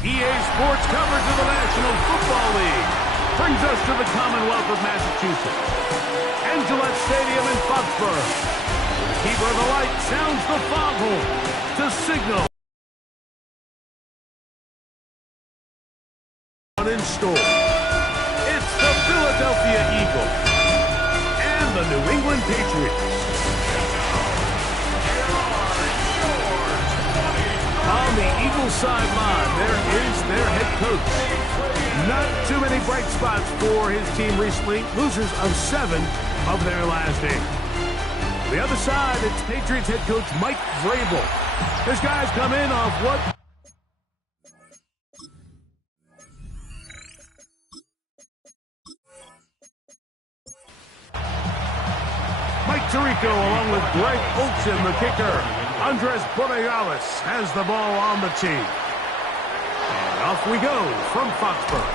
EA Sports coverage of the National Football League brings us to the Commonwealth of Massachusetts and Gillette Stadium in Foxborough. The keeper of the light sounds the foghorn to signal in store. It's the Philadelphia Eagles and the New England Patriots. On the Eagles sideline, there is their head coach. Not too many bright spots for his team recently. Losers of 7 of their last 8. The other side, it's Patriots head coach Mike Vrabel. This guy's come in off what? Mike Tirico along with Greg Olsen, the kicker. Andres Borregales has the ball on the tee. And off we go from Foxborough.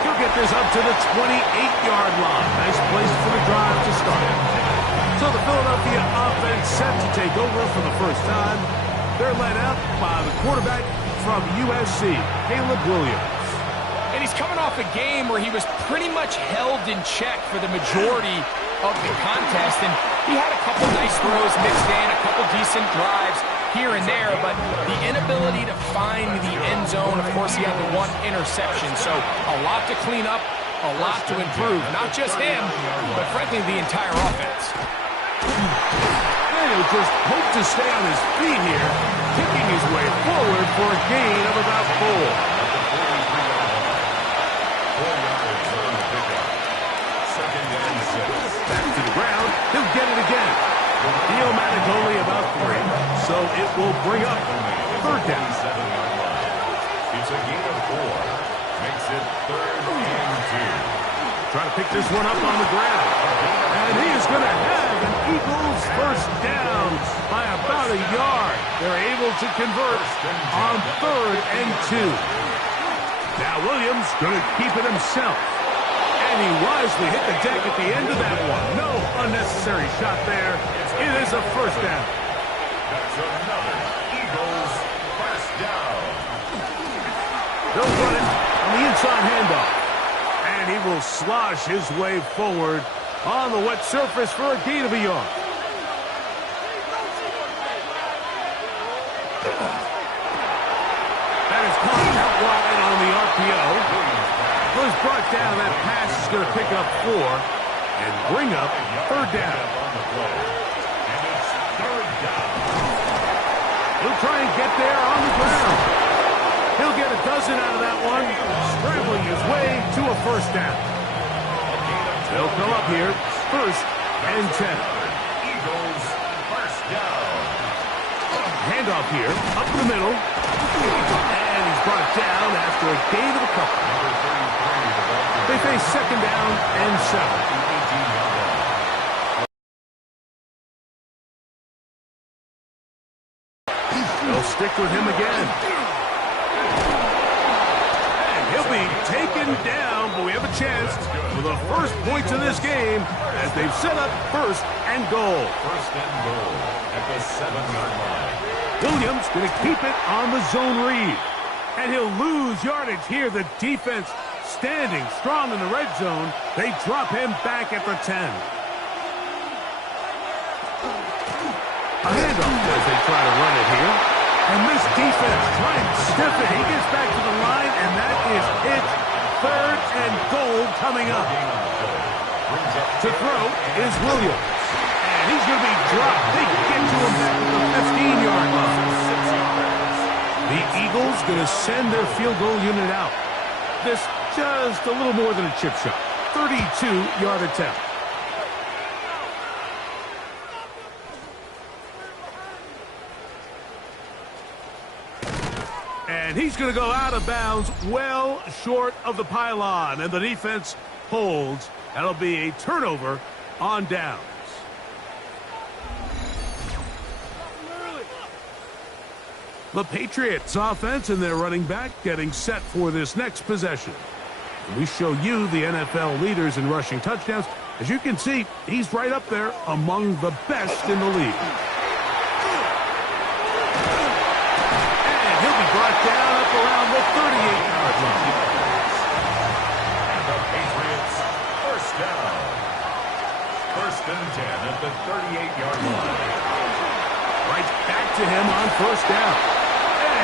He'll get this up to the 28-yard line. Nice place for the drive to start. So the Philadelphia offense set to take over for the first time. They're led out by the quarterback from USC, Caleb Williams. And he's coming off a game where he was pretty much held in check for the majority of the contest, and he had a couple nice throws mixed in, a couple decent drives here and there, but the inability to find the end zone, of course, he had the 1 interception, so a lot to clean up, a lot to improve. Not just him, but frankly, the entire offense. And he'll just hope to stay on his feet here, kicking his way forward for a gain of about 4. Back to the ground, he'll get it again. Theomatic only about 3, so it will bring up 3rd down. It's a gain of 4. Makes it 3rd and 2. Trying to pick this one up on the ground. And he is going to have an Eagles first down by about a yard. They're able to convert on 3rd and 2. Now Williams going to keep it himself. And he wisely hit the deck at the end of that one. No unnecessary shot there. It is a first down. That's another Eagles first down. They'll run it on the inside handoff. And he will slosh his way forward on the wet surface for a gain of a yard. That is caught out wide on the RPO. Was brought down. That pass is going to pick up 4 and bring up 3rd down. And it's 3rd down. He'll try and get there on the ground. He'll get a dozen out of that one, scrambling his way to a first down. They'll come up here, 1st and 10. Eagles first down. Handoff here, up the middle. And he's brought down after a gain of a couple. They face 2nd down and 7. They'll stick with him again. And he'll be taken down, but we have a chance for the first points of this game as they've set up 1st and goal. 1st and goal at the 7-yard line. Williams going to keep it on the zone read. And he'll lose yardage here. The defense standing strong in the red zone. They drop him back at the 10. A handoff as they try to run it here. And this defense trying to stiff it. He gets back to the line, and that is it. 3rd and goal coming up. To throw is Williams. And he's going to be dropped. They get to him back at the 15-yard line. The Eagles going to send their field goal unit out. This just a little more than a chip shot. 32-yard attempt. And he's going to go out of bounds well short of the pylon. And the defense holds. That'll be a turnover on downs. The Patriots offense and their running back getting set for this next possession. And we show you the NFL leaders in rushing touchdowns. As you can see, he's right up there among the best in the league. And he'll be brought down at around the 38-yard line. And the Patriots, first down. First and 10 at the 38-yard line. Right back to him on first down.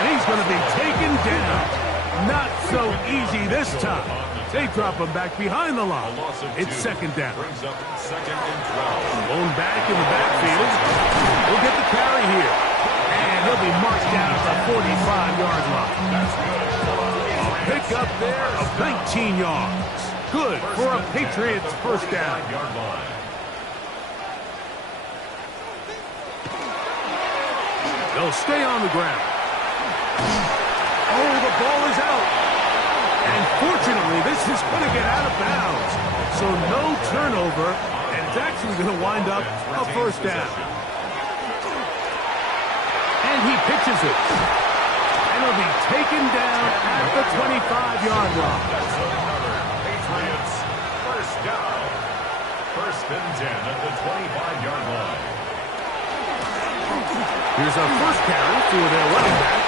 And he's going to be taken down. Not so easy this time. They drop him back behind the line. It's second down. Brings up second and 12. Lone back in the backfield. He'll get the carry here. And he'll be marked down at the 45-yard line. That's good. A pick up there of 19 yards. Good for a Patriots first down. Yard line. They'll stay on the ground. Oh, the ball is out. And fortunately, this is going to get out of bounds. So no turnover, and it's actually going to wind up a first down. And he pitches it. And he'll be taken down at the 25-yard line. That's another Patriots first down. First and 10 at the 25-yard line. Here's a first carry for their running back.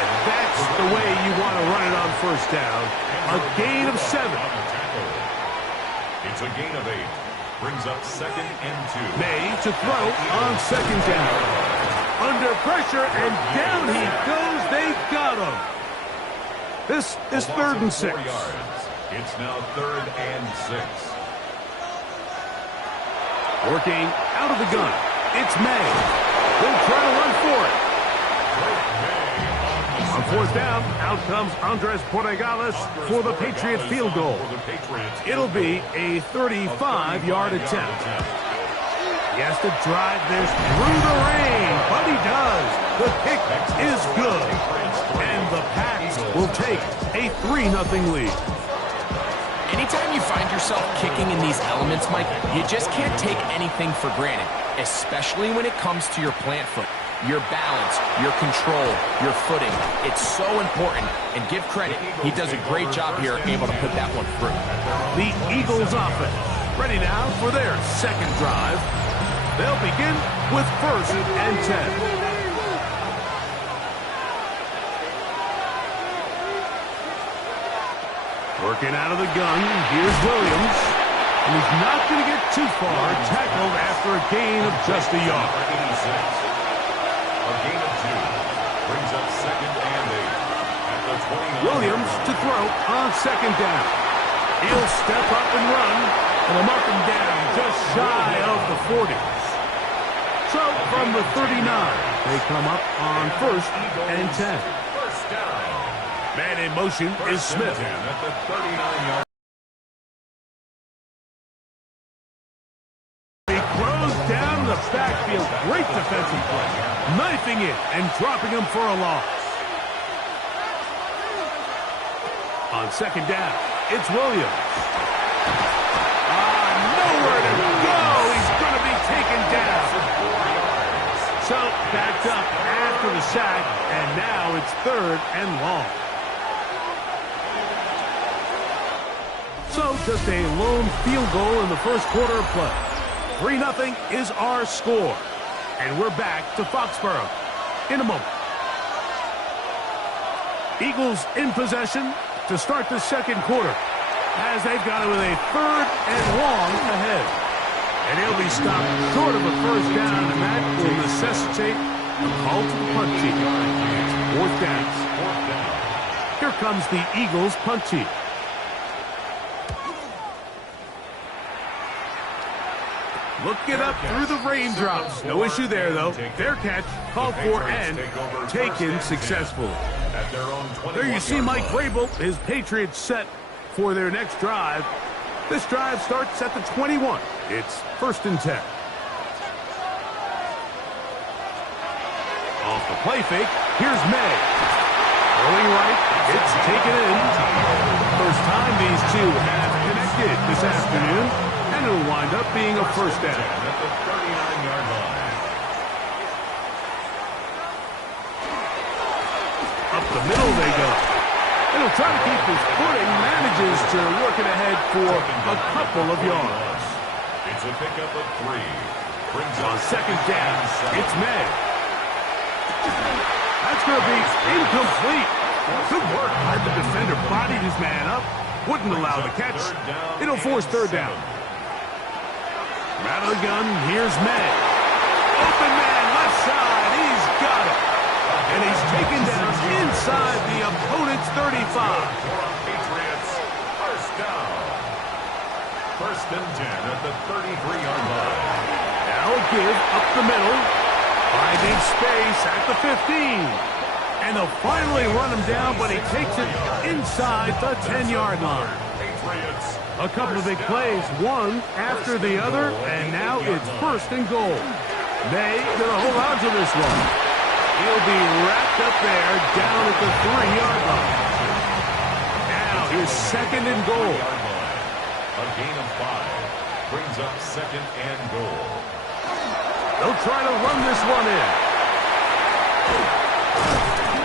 And that's the way you want to run it on first down. A gain of 7. It's a gain of 8. Brings up second and 2. May to throw on second down. Under pressure, and down he goes. They got him. This is third and 6. 4 yards. It's now third and 6. Working out of the gun. It's May. They'll try to run for it. On fourth down, out comes Andres Porregales for the Patriots field goal. It'll be a 35-yard attempt. He has to drive this through the rain, but he does. The kick is good. And the Pats will take a 3-0 lead. Anytime you find yourself kicking in these elements, Mike, you just can't take anything for granted, especially when it comes to your plant foot. Your balance, your control, your footing. It's so important, and give credit. He does a great job here able to put that one through. The Eagles offense ready now for their second drive. They'll begin with first and 10. Working out of the gun, here's Williams. And he's not going to get too far, tackled after a gain of just a yard. A gain of 2. Brings up second and 8. At the 29. Williams to throw on second down. He'll step up and run, and they'll mark him down just shy of the 40. So from the 39, they come up on first and 10. First down. Man in motion is Smith. At the 39-yard. He throws down the backfield. Great defensive play. Knifing it and dropping him for a loss. On second down, it's Williams. Nowhere to go. He's going to be taken down. So backed up after the sack, and now it's third and long. So just a lone field goal in the first quarter of play. 3-0 is our score. And we're back to Foxborough in a moment. Eagles in possession to start the second quarter as they've got it with a third and long ahead. And he'll be stopped short of a first down, and that will necessitate a call to the punt team. Fourth down. Here comes the Eagles punt team. Looking up through the raindrops. No issue there, though. Their catch called for and taken successfully. There you see Mike Vrabel, his Patriots set for their next drive. This drive starts at the 21. It's first and 10. Off the play fake, here's May. Throwing right, it's taken in. First time these two have connected this afternoon, and it'll wind up being a first down. At the 39-yard line. Up the middle they go. And he'll try to keep his footing, manages to work it ahead for a couple of yards. It's a pickup of 3. Brings On up second down, it's May. That's going to be incomplete. Good work by the defender. Bodied his man up. Wouldn't allow the catch. It'll force third down. Out of the gun, here's May. Open man, left side. He's got it. And he's taken down inside the opponent's 35. Patriots, first down. First and 10 at the 33-yard line. Now a give up the middle. Finding space at the 15. And they'll finally run him down, but he takes it inside the 10-yard line. Patriots, A couple of big plays, one after the other, and now it's first and goal. May gonna hold on to this one. He'll be wrapped up there down at the 3-yard line. Now here's second and goal. a gain of 5 brings up second and goal. They'll try to run this one in.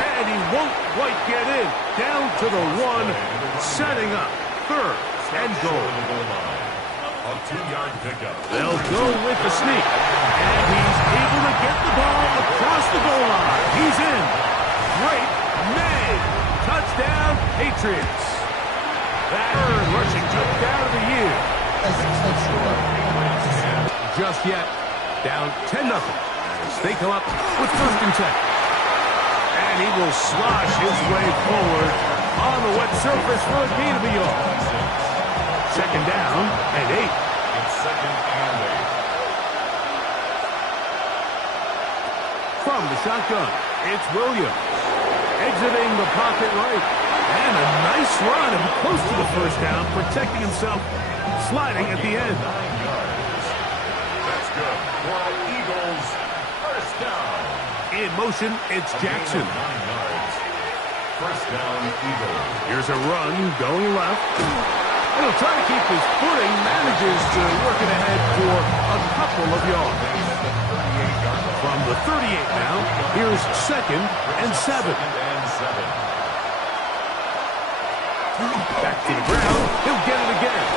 And he won't quite get in. Down to the 1, setting up third and goal. A 2-yard pickup. They'll go with the sneak. And he's able to get the ball across the goal line. He's in. Great May. Touchdown, Patriots. That third rushing touchdown of the year. Just yet, down 10-0. They come up with first and 10. And he will slosh his way forward on the wet surface for a gain of a yard. Second down and 8. It's second and 8. From the shotgun, it's Williams. Exiting the pocket right. And a nice run and close to the first down, protecting himself, sliding at the end. 9 yards. That's good for the Eagles. First down. In motion, it's Jackson. 9 yards. First down, Eagles. Here's a run going left. And he'll try to keep his footing, manages to work it ahead for a couple of yards. From the 38 now, here's second and 7. Back to the ground, he'll get it again.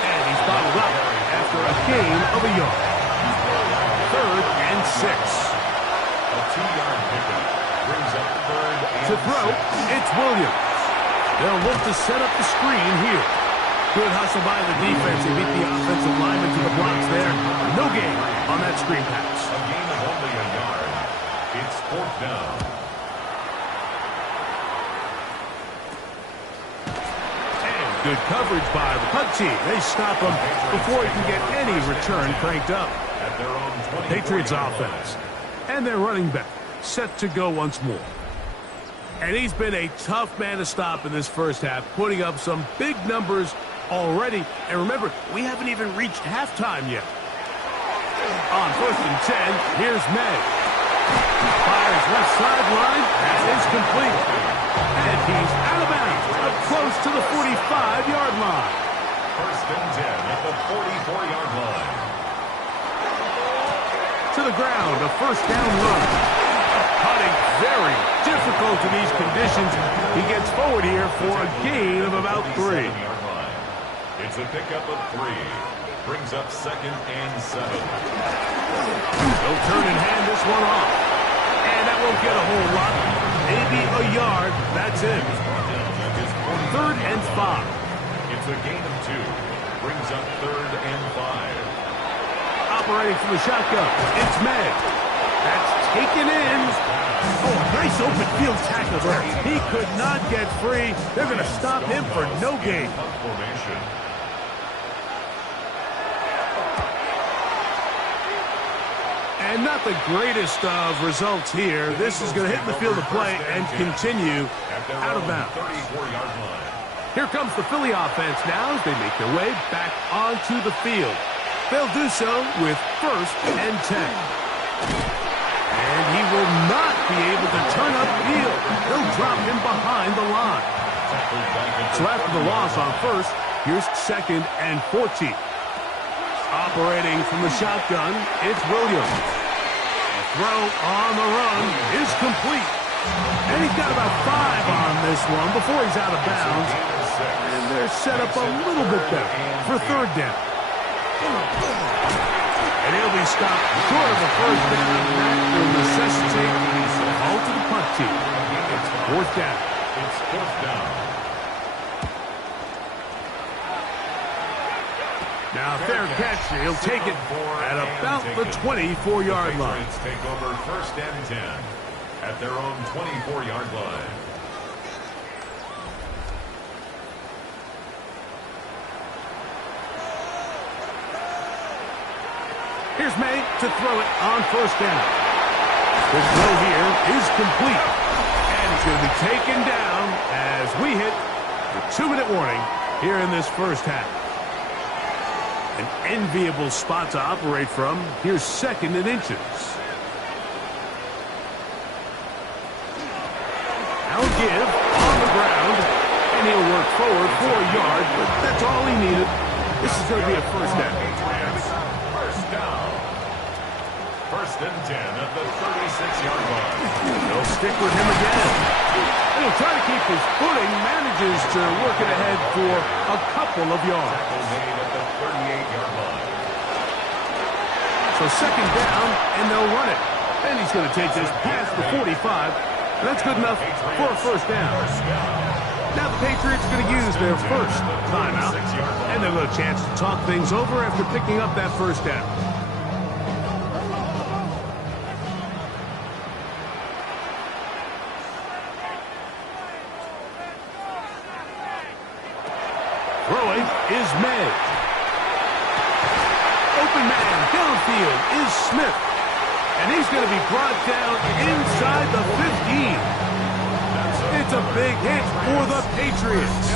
And he's bottled up after a gain of a yard. Third and 6. A 2-yard pickup brings up third and To throw, 6. it's Williams. They'll look to set up the screen here. Good hustle by the defense. They beat the offensive lineman to the blocks there. No gain on that screen pass. A gain of only a yard. It's fourth down. And good coverage by the punt team. They stop him before he can get any return cranked up. At their own 24 Patriots yard line. offense. And their running back set to go once more. And he's been a tough man to stop in this first half, putting up some big numbers already. And remember, we haven't even reached halftime yet. On first and 10, here's May. Fires left sideline. That is complete. And he's out of bounds, up close to the 45-yard line. First and 10 at the 44-yard line. To the ground, a first down run. Putting very difficult in these conditions. He gets forward here for a gain of about 3. 7-yard line. It's a pickup of 3. Brings up second and 7. They'll turn and hand this one off. And that won't get a whole lot. Maybe a yard. That's it. Third and 5. It's a gain of 2. Brings up third and 5. Operating from the shotgun, it's May. That's taken in. Oh, nice open field tackle there. He could not get free. They're going to stop him for no gain. Formation. And not the greatest of results here. This is going to hit the field of play and continue out of bounds. 34-yard line. Here comes the Philly offense now as they make their way back onto the field. They'll do so with first and 10. And he will not be able to turn upfield. They'll drop him behind the line. So after the loss on first, here's second and 14. Operating from the shotgun, it's Williams. A throw on the run is complete. And he's got about 5 on this one before he's out of bounds. And they're set up a little bit better for third down. And he'll be stopped short of a first down. That will necessitate a ball to the punt team. It's fourth down. It's fourth down. Now, fair catch. He'll take it at about the 24-yard line. Patriots take over first and 10 at their own 24-yard line. Here's May to throw it on first down. The throw here is complete. And he's going to be taken down as we hit the 2-minute warning here in this first half. An enviable spot to operate from. Here's second and inches. Now give on the ground. And he'll work forward for a yard, but that's all he needed. This is going to be a first down. First down. First and 10 at the 36-yard line. They'll stick with him again. And he'll try to keep his footing. Manages to work it ahead for a couple of yards. Tackle made at the 38-yard line. So second down, and they'll run it. And he's going to take this past the 45. And that's good enough for a first down. Now the Patriots are going to use their first timeout. And they'll have a chance to talk things over after picking up that first down. Throwing is May. Open man downfield is Smith. And he's going to be brought down inside the 15. It's a big hit for the Patriots.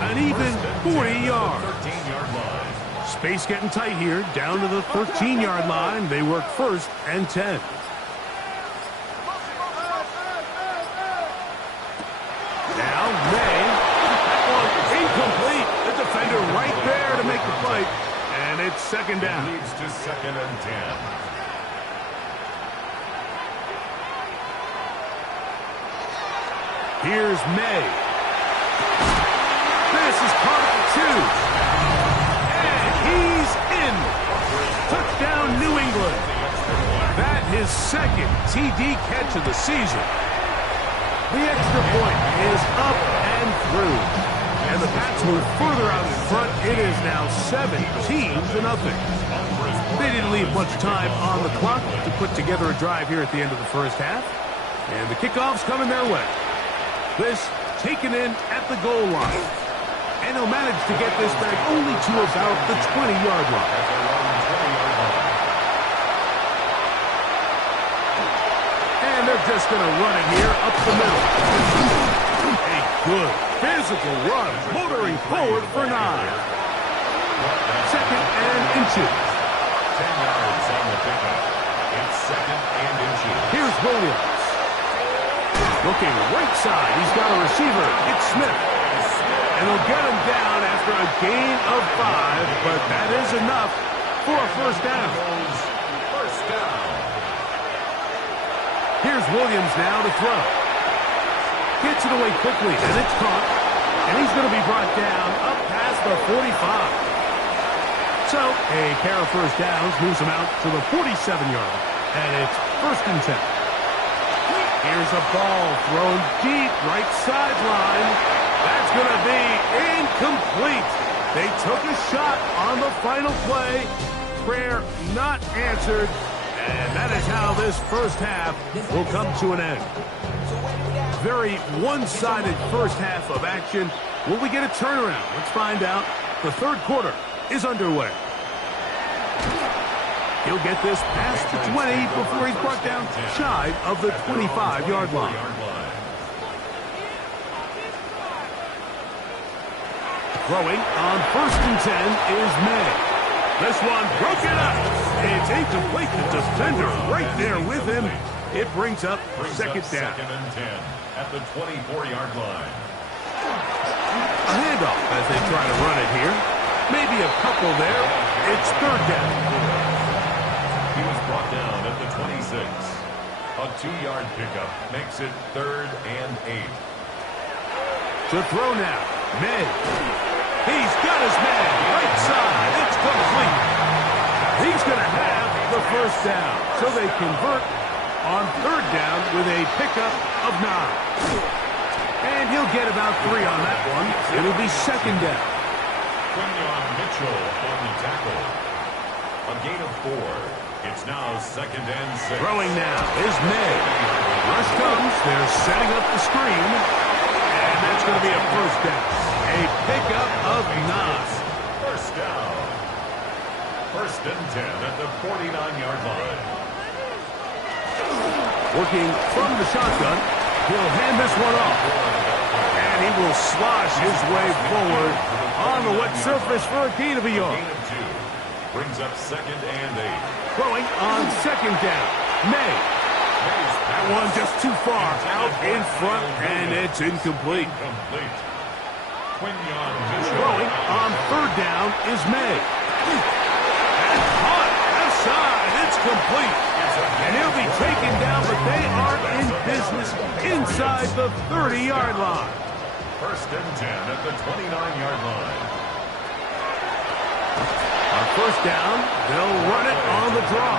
An even 40 yards. 13-yard line. Space getting tight here. Down to the 13-yard line. They work first and 10. Now May. That one incomplete. The defender right there to make the play. And it's second down. Leads to second and 10. Here's May. This is part of the 2. And he's in. Touchdown, New England. That his second TD catch of the season. The extra point is up and through. And the Pats move further out in front. It is now 17-0. They didn't leave much time on the clock to put together a drive here at the end of the first half. And the kickoff's coming their way. This taken in at the goal line. And he'll manage to get this back only to about the 20-yard line. And they're just going to run it here up the middle. A good physical run, motoring forward for 9. Second and inches. 10 yards on the pickup. It's second and inches. Here's Williams. Looking right side. He's got a receiver. It's Smith. And they'll get him down after a gain of 5, but that is enough for a first down. First down. Here's Williams now to throw. Gets it away quickly, and it's caught. And he's going to be brought down up past the 45. So a pair of first downs moves him out to the 47-yard. And it's first and 10. Here's a ball thrown deep right sideline. That's going to be incomplete. They took a shot on the final play. Prayer not answered. And that is how this first half will come to an end. Very one-sided first half of action. Will we get a turnaround? Let's find out. The third quarter is underway. He'll get this past the 20 before he's brought down shy of the 25-yard line. Throwing on first and 10 is May. This one broken up. It's incomplete. The defender right there with him. It brings up second down. Second and 10 at the 24-yard line. A handoff as they try to run it here. Maybe a couple there. It's third down. He was brought down at the 26. A 2-yard pickup makes it third and 8. To throw now, May. He's got his man right side. It's complete. He's going to have the first down. So they convert on third down with a pickup of 9. He'll get about 3 on that one. It'll be second down. Quinyon Mitchell on the tackle. A gain of 4. It's now second and 6. Throwing now is May. Rush comes. They're setting up the screen. And that's going to be a first down. A pickup of 9. First down. First and 10 at the 49-yard line. Working from the shotgun. He'll hand this one off. And he will slosh his way forward on the wet surface for a gain of a yard. Gain of 2. Brings up second and 8. Throwing on second down. May. That one just too far out in front, and it's incomplete. Quinyon Mitchell. Throwing on third down is May. And caught outside. It's complete. And he'll be taken down, but they are in business inside the 30-yard line. First and 10 at the 29-yard line. On first down, they'll run it on the draw.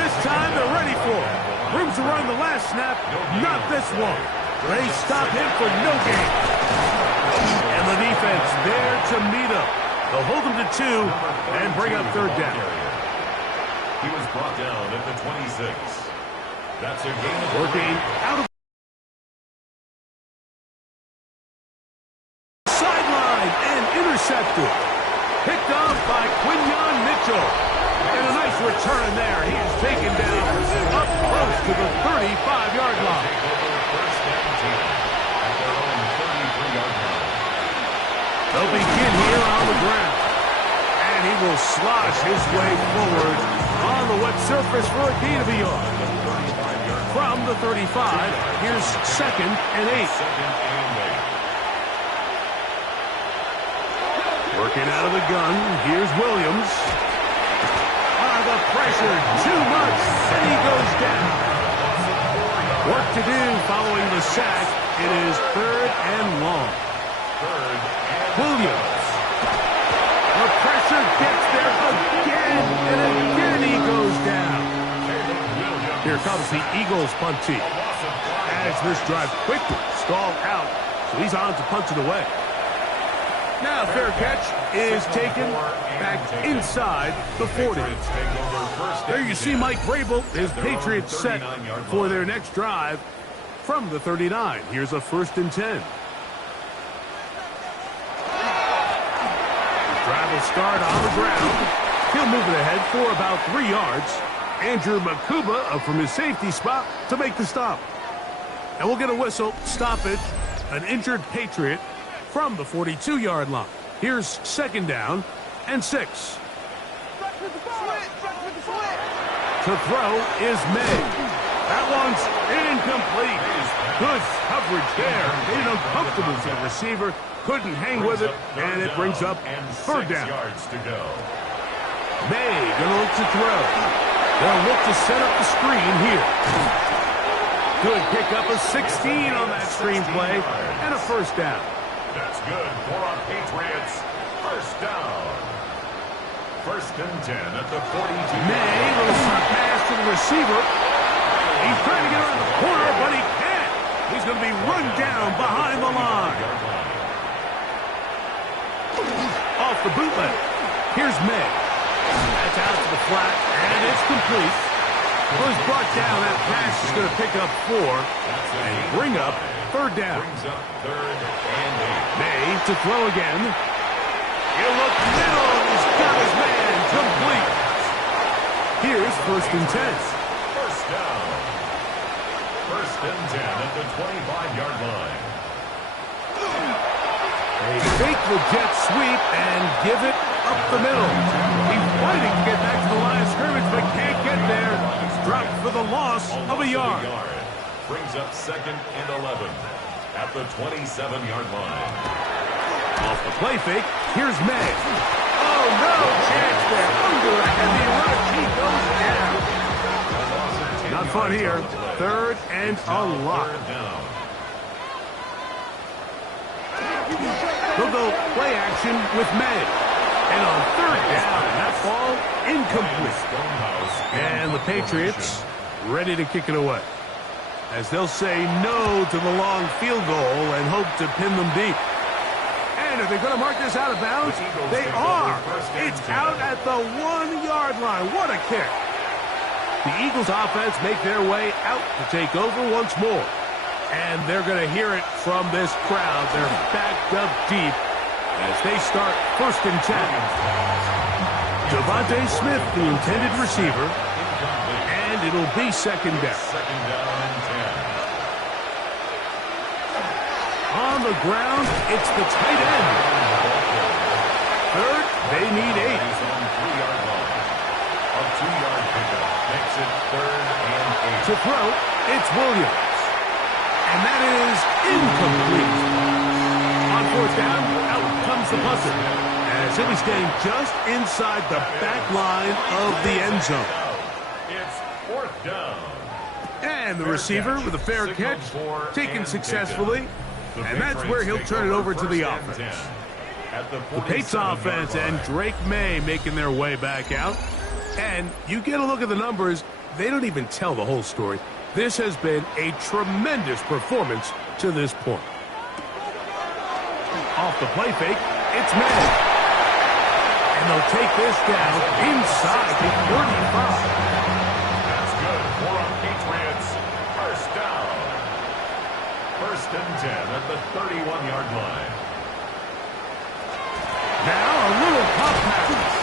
This time they're ready for it. Room to run the last snap, not this one. They stop him for no gain. And the defense there to meet him. They'll hold him to 2 and bring up third down. He was brought down at the 26. That's a gain of working out of sideline and intercepted. Picked off by Quinyon Mitchell. And a nice return there. He is taken down up close to the 35-yard line. First and 10 at their own 33-yard line. They'll begin here on the ground. And he will slosh his way forward on the wet surface for a gain of a yard. From the 35, here's second and 8. Working out of the gun, here's Williams. The pressure, too much, and he goes down. Work to do following the sack. It is third and long. Williams. The pressure gets there again, and again he goes down. Here comes the Eagles punt team. As this drive quickly stalled out, so he's on to punt it away. Now fair catch is taken back inside the 40. There you see Mike Vrabel, his Patriots set for their next drive from the 39. Here's a first and 10. Drive will start on the ground. He'll move it ahead for about 3 yards. Andrew Makuba up from his safety spot to make the stop. And we'll get a whistle, stoppage, an injured Patriot from the 42-yard line. Here's second down and 6. To throw is May. That one's incomplete. Good coverage there. Made it uncomfortable for the receiver. Couldn't hang with it, and it brings up third down. May gonna look to throw. They'll look to set up the screen here. Good pickup of 16 on that screen play, and a first down. That's good for our Patriots. First down. First and 10 at the 42. May, little short pass to the receiver. He's trying to get around the corner, but he can't. He's going to be run down behind the line. Off the bootleg. Here's May. That's out to the flat, and it's complete. Was brought down. That pass is going to pick up 4 and bring up third down. May to throw again. He'll look middle. He's got his man complete. Here's first and 10. First down. First and 10 at the 25-yard line. They fake the jet sweep and give it up the middle. He's fighting to get back to the line of scrimmage, but can't get there. Dropped for the loss of a yard. Brings up second and 11 at the 27-yard line. Off the play fake, here's May. Oh, no chance there. Under a heavy rush, he goes down. Not fun here. Third and a lot. They'll go play action with May. And on third down, that ball incomplete. And the Patriots ready to kick it away. as they'll say no to the long field goal and hope to pin them deep. And are they going to mark this out of bounds? They are. It's out at the 1-yard line. What a kick. The Eagles offense make their way out to take over once more. And they're going to hear it from this crowd. They're backed up deep as they start 1st and 10. Devontae Smith, the intended receiver, and it'll be 2nd down. On the ground, it's the tight end. 3rd, they need 8. A 2-yard pickup makes it 3rd and 8. To throw, it's Williams. And that is incomplete. On 4th down, out comes the punter, as he'll be staying just inside the back line of the end zone. It's 4th down. And the receiver with a fair catch, taken successfully. And that's where he'll turn it over to the offense. The Patriots offense and Drake May making their way back out. And you get a look at the numbers, they don't even tell the whole story. This has been a tremendous performance to this point. Off the play fake, it's May. And they'll take this down inside the 45. That's good for a Patriots 1st down. 1st and 10 at the 31-yard line. Now a little pop pass.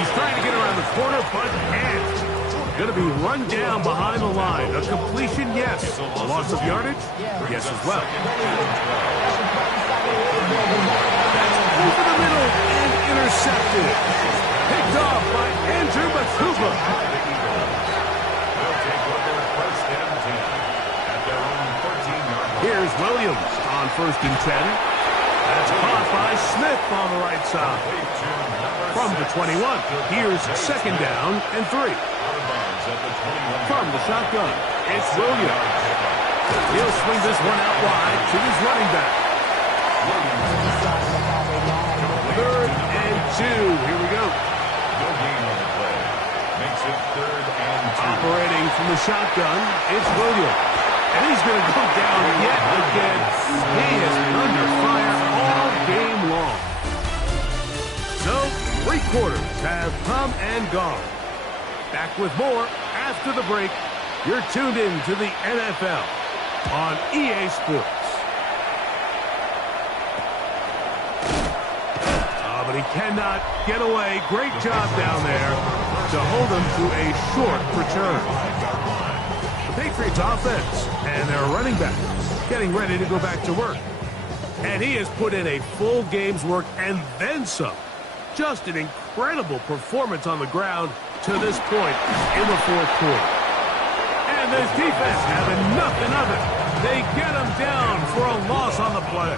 He's trying to get around the corner, but can't. Going to be run down behind the line. A completion, yes. A loss of yardage, yes as well. That's over the middle and intercepted. Picked off by Andrew Matuba. They'll take over 1st and 10 at their own 14-yard line. Here's Williams on 1st and 10. That's caught by Smith on the right side. From the 21, here's 2nd down and 3. From the shotgun, it's Williams. He'll swing this one out wide to his running back. 3rd and 2. Here we go. No gain on the play. Makes it 3rd and 2. Operating from the shotgun, it's Williams. And he's going to go down yet again. He is under fire all game long. So, 3 quarters have come and gone. Back with more after the break. You're tuned in to the NFL on EA Sports. But he cannot get away. Great job down there to hold him to a short return. The Patriots offense and their running back getting ready to go back to work. And he has put in a full game's work and then some. Just an incredible performance on the ground to this point in the 4th quarter. And this defense having nothing of it. They get him down for a loss on the play.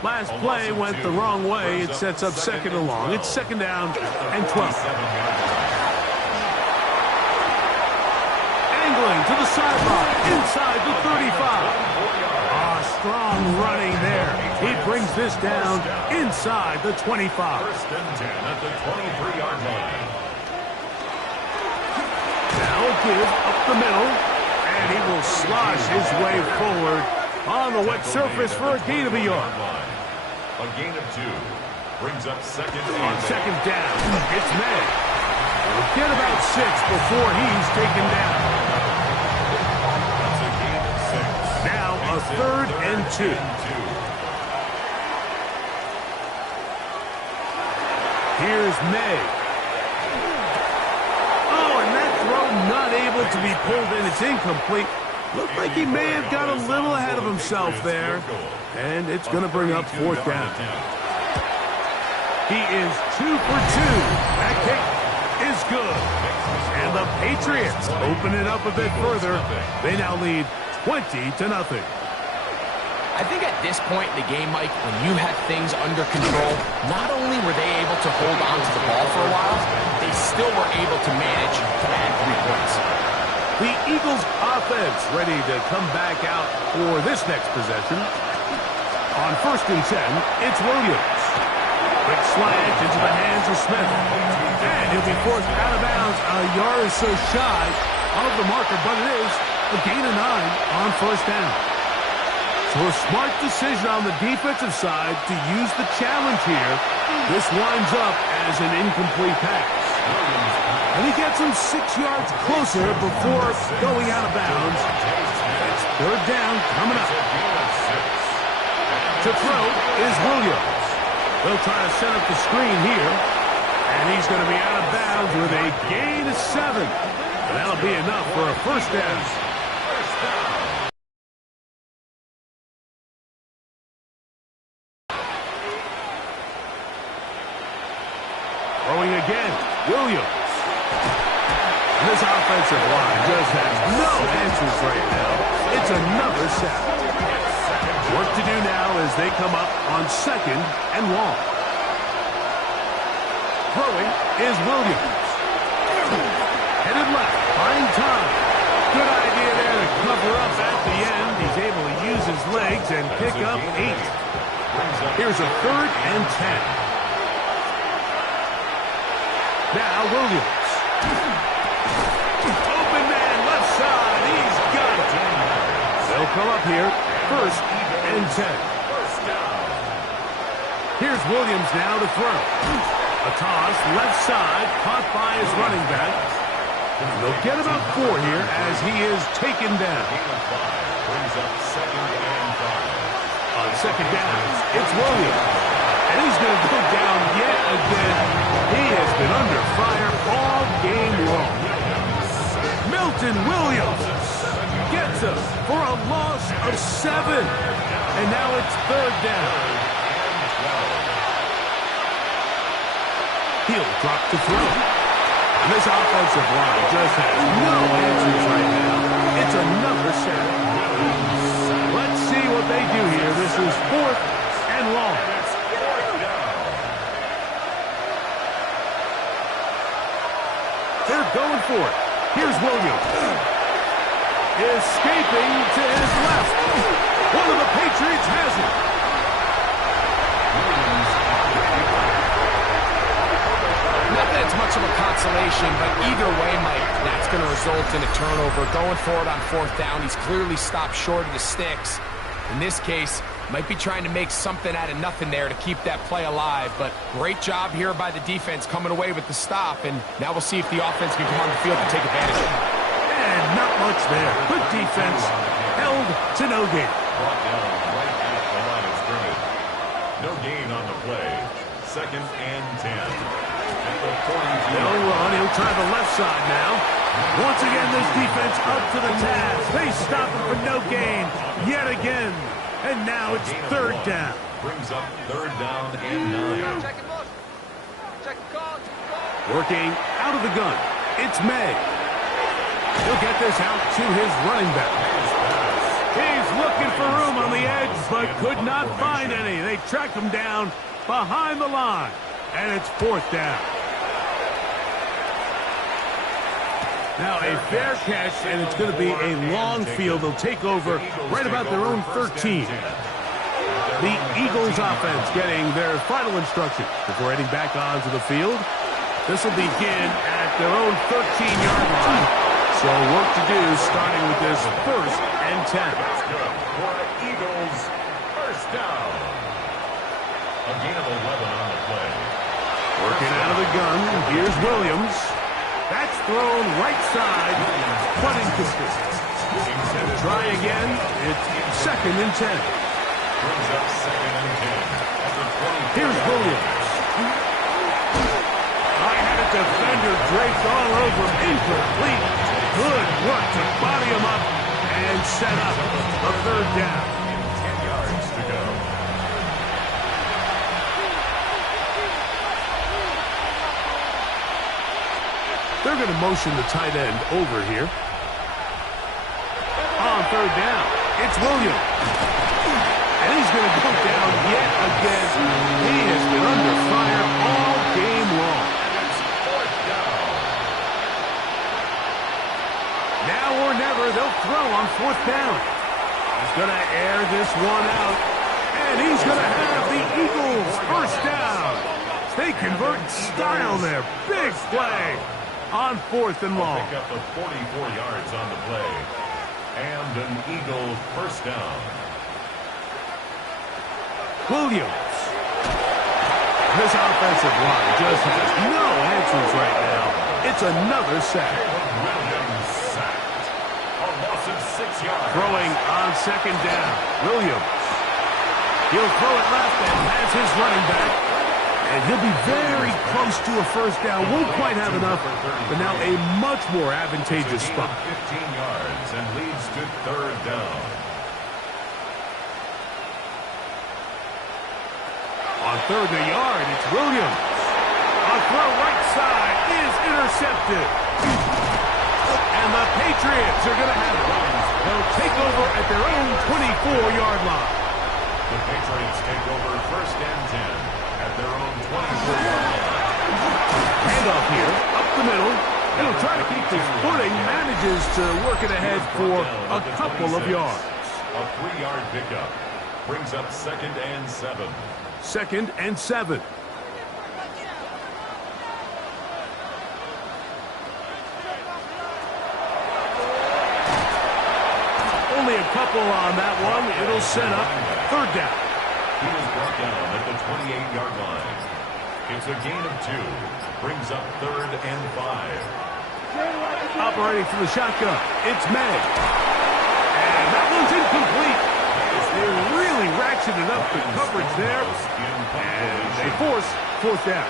Last play went the wrong way. It sets up 2nd and long. It's 2nd down and 12. Angling to the sideline, inside the 35. Strong running there. He brings this down inside the 25. 1st and 10 at the 23-yard line. Now a give up the middle, and he will slosh his way forward on the wet surface for a gain of a yard. A gain of 2 brings up 2nd and on 2nd down. It's May. We'll get about 6 before he's taken down. That's a gain of 6. Now a 3rd and 2. Here's May. Oh, and that throw not able to be pulled in. It's incomplete. Looked like he may have got a little ahead of himself there. And it's going to bring up 4th down. He is 2 for 2. That kick is good. And the Patriots open it up a bit further. They now lead 20-0. I think at this point in the game, Mike, when you had things under control, not only were they able to hold on to the ball for a while, they still were able to manage to add 3 points. The Eagles offense ready to come back out for this next possession. On 1st and 10, it's Williams. Quick slant into the hands of Smith. And he'll be forced out of bounds a yard or so shy of the marker, but it is A gain of 9 on first down. So a smart decision on the defensive side to use the challenge here. This winds up as an incomplete pass. And he gets him 6 yards closer before going out of bounds. It's third down coming up. To throw is Williams. They'll try to set up the screen here. And he's going to be out of bounds with a gain of 7. And that'll be enough for a first down. Throwing again, Williams. This offensive line just has no answers right now. It's another sack. Work to do now as they come up on 2nd and long. Throwing is Williams. Headed left, buying time. Good idea there to cover up at the end. He's able to use his legs and pick up 8. Here's a 3rd and 10. Now Williams. Open man, left side. He's got it. They'll come up here. 1st and 10. Here's Williams now to throw. A toss, left side, caught by his running back. They'll get about 4 here as he is taken down. On 2nd down, it's Williams. And he's going to go down yet again. He has been under fire all game long. Milton Williams gets him for a loss of 7. And now it's 3rd down. He'll drop to throw. And this offensive line just has no answers right now. It's another sack. Let's see what they do here. This is 4th and long. They're going for it. Here's Williams. Escaping to his left. One of the Patriots has it. Not that it's much of a consolation, but either way, Mike, that's going to result in a turnover. Going for it on 4th down, he's clearly stopped short of the sticks. In this case, might be trying to make something out of nothing there to keep that play alive. But great job here by the defense coming away with the stop. And now we'll see if the offense can come on the field and take advantage of it. And not much there. Good defense. Held to no gain. Brought down right at the line of scrimmage. No gain on the play. 2nd and 10. At the 42. They'll run. He'll try the left side now. Once again, this defense up to the task. They stop it for no gain. Yet again. And now it's 3rd down. Brings up 3rd down and 9. Working out of the gun. It's May. He'll get this out to his running back. He's looking for room on the edge, but could not find any. They track him down behind the line. And it's 4th down. Now a fair catch, and it's going to be a long field. They'll take over right about their own 13. The Eagles offense getting their final instruction before heading back onto the field. This will begin at their own 13-yard line. So work to do starting with this 1st and 10. For the Eagles, 1st down. A gain of 11 on the play. Working out of the gun, here's Williams. That's thrown right side, but incomplete. Try again. It's 2nd and 10. Brings up 2nd and 10. Here's Williams. I had a defender draped all over him. Incomplete. Good work to body him up and set up a 3rd down. 10 yards to go. They're going to motion the tight end over here. On 3rd down, it's Williams. And he's going to go down yet again. He has been under fire all game long. And it's 4th down. Now or never, they'll throw on 4th down. He's going to air this one out. And he's going to have the Eagles 1st down. They convert in style there. Big play on 4th and long. Pick up the 44 yards on the play. And an Eagle first down. Williams. This offensive line just has no answers right now. It's another sack. Williams sacked. A loss of 6 yards. Throwing on second down. Williams. He'll throw it left and has his running back. And he'll be very close to a first down. Won't quite have enough, but now a much more advantageous spot. 15 yards and leads to third down. On third and a yard, it's Williams. A throw right side is intercepted. And the Patriots are going to have it. They'll take over at their own 24-yard line. The Patriots take over first and 10 at their own 24-yard line. Handoff here, up the middle. He'll try to keep his footing, manages to work it ahead for a couple of yards. A 3-yard pickup brings up second and 7. Second and 7. Only a couple on that one. It'll set up third down. He was brought down at the 28-yard line. It's a gain of 2. Brings up third and 5. Operating from the shotgun, it's May. And that one's incomplete. They really ratcheted up the coverage there. And they force fourth down.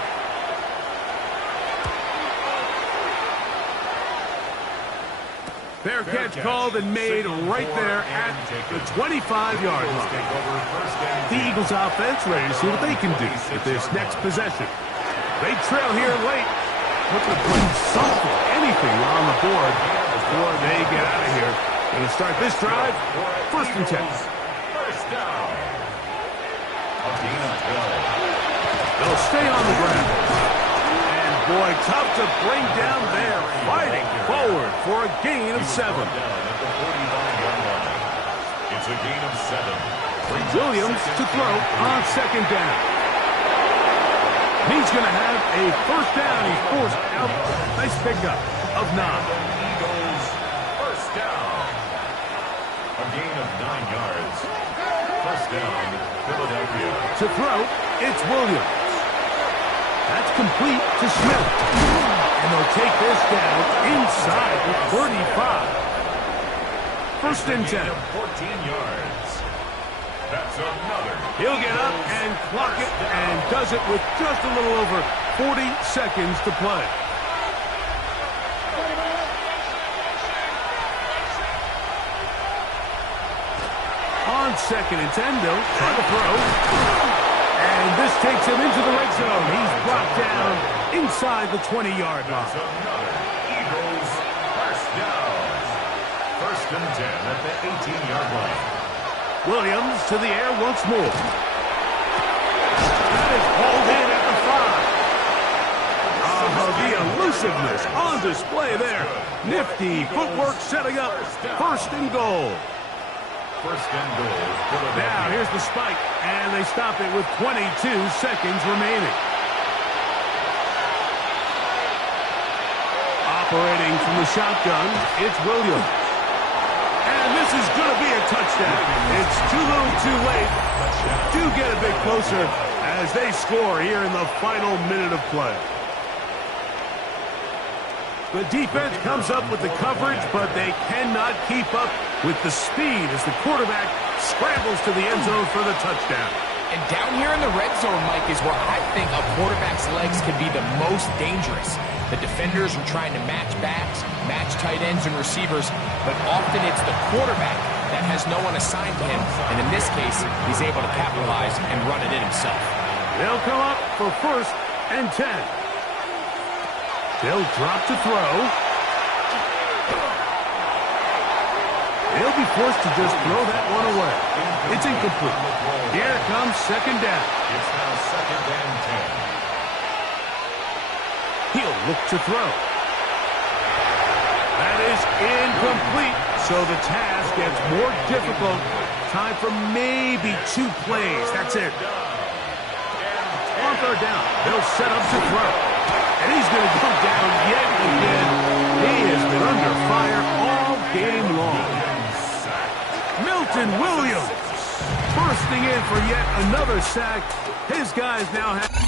Fair catch called and made right there at the 25-yard line. The Eagles offense ready to see what they can do with this next possession. They trail here late. Looking to put something, anything on the board before they get out of here. Going to start this drive, first and 10. First down. A gain of 12. They'll stay on the ground. And boy, tough to bring down there. Fighting forward for a gain of 7. Down at the 45-yard line. It's a gain of 7. Williams to throw on second down. He's going to have a first down. He's forced out. Nice pickup of 9. Eagles first down. A gain of 9 yards. First down, Philadelphia. To throw, it's Williams. That's complete to Smith. And they'll take this down inside the 35. First and 10. 14 yards. That's another. He'll get up and clock it and does it with just a little over 40 seconds to play. On second and 10, they'll try to throw. And this takes him into the red zone. He's brought down inside the 20-yard line. That's another Eagles first down. First and 10 at the 18-yard line. Williams to the air once more. That is hauled in at the 5. The elusiveness on display there. Nifty footwork setting up first and goal. First and goal. Now here's the spike, and they stop it with 22 seconds remaining. Operating from the shotgun, it's Williams. And this is going to be a touchdown. It's too little too late. Do get a bit closer as they score here in the final minute of play. The defense comes up with the coverage, but they cannot keep up with the speed as the quarterback scrambles to the end zone for the touchdown. And down here in the red zone, Mike, is where I think a quarterback's legs can be the most dangerous. The defenders are trying to match backs, match tight ends and receivers, but often it's the quarterback that has no one assigned to him, and in this case, he's able to capitalize and run it in himself. They'll come up for first and 10. They'll drop to throw. They'll be forced to just throw that one away. It's incomplete. Here comes second down. It's now second and 10. He'll look to throw. That is incomplete. So the task gets more difficult. Time for maybe 2 plays. That's it. On third down, they'll set up to throw. And he's going to go down yet again. He has been under fire all game long. Quentin Williams bursting in for yet another sack. His guys now have...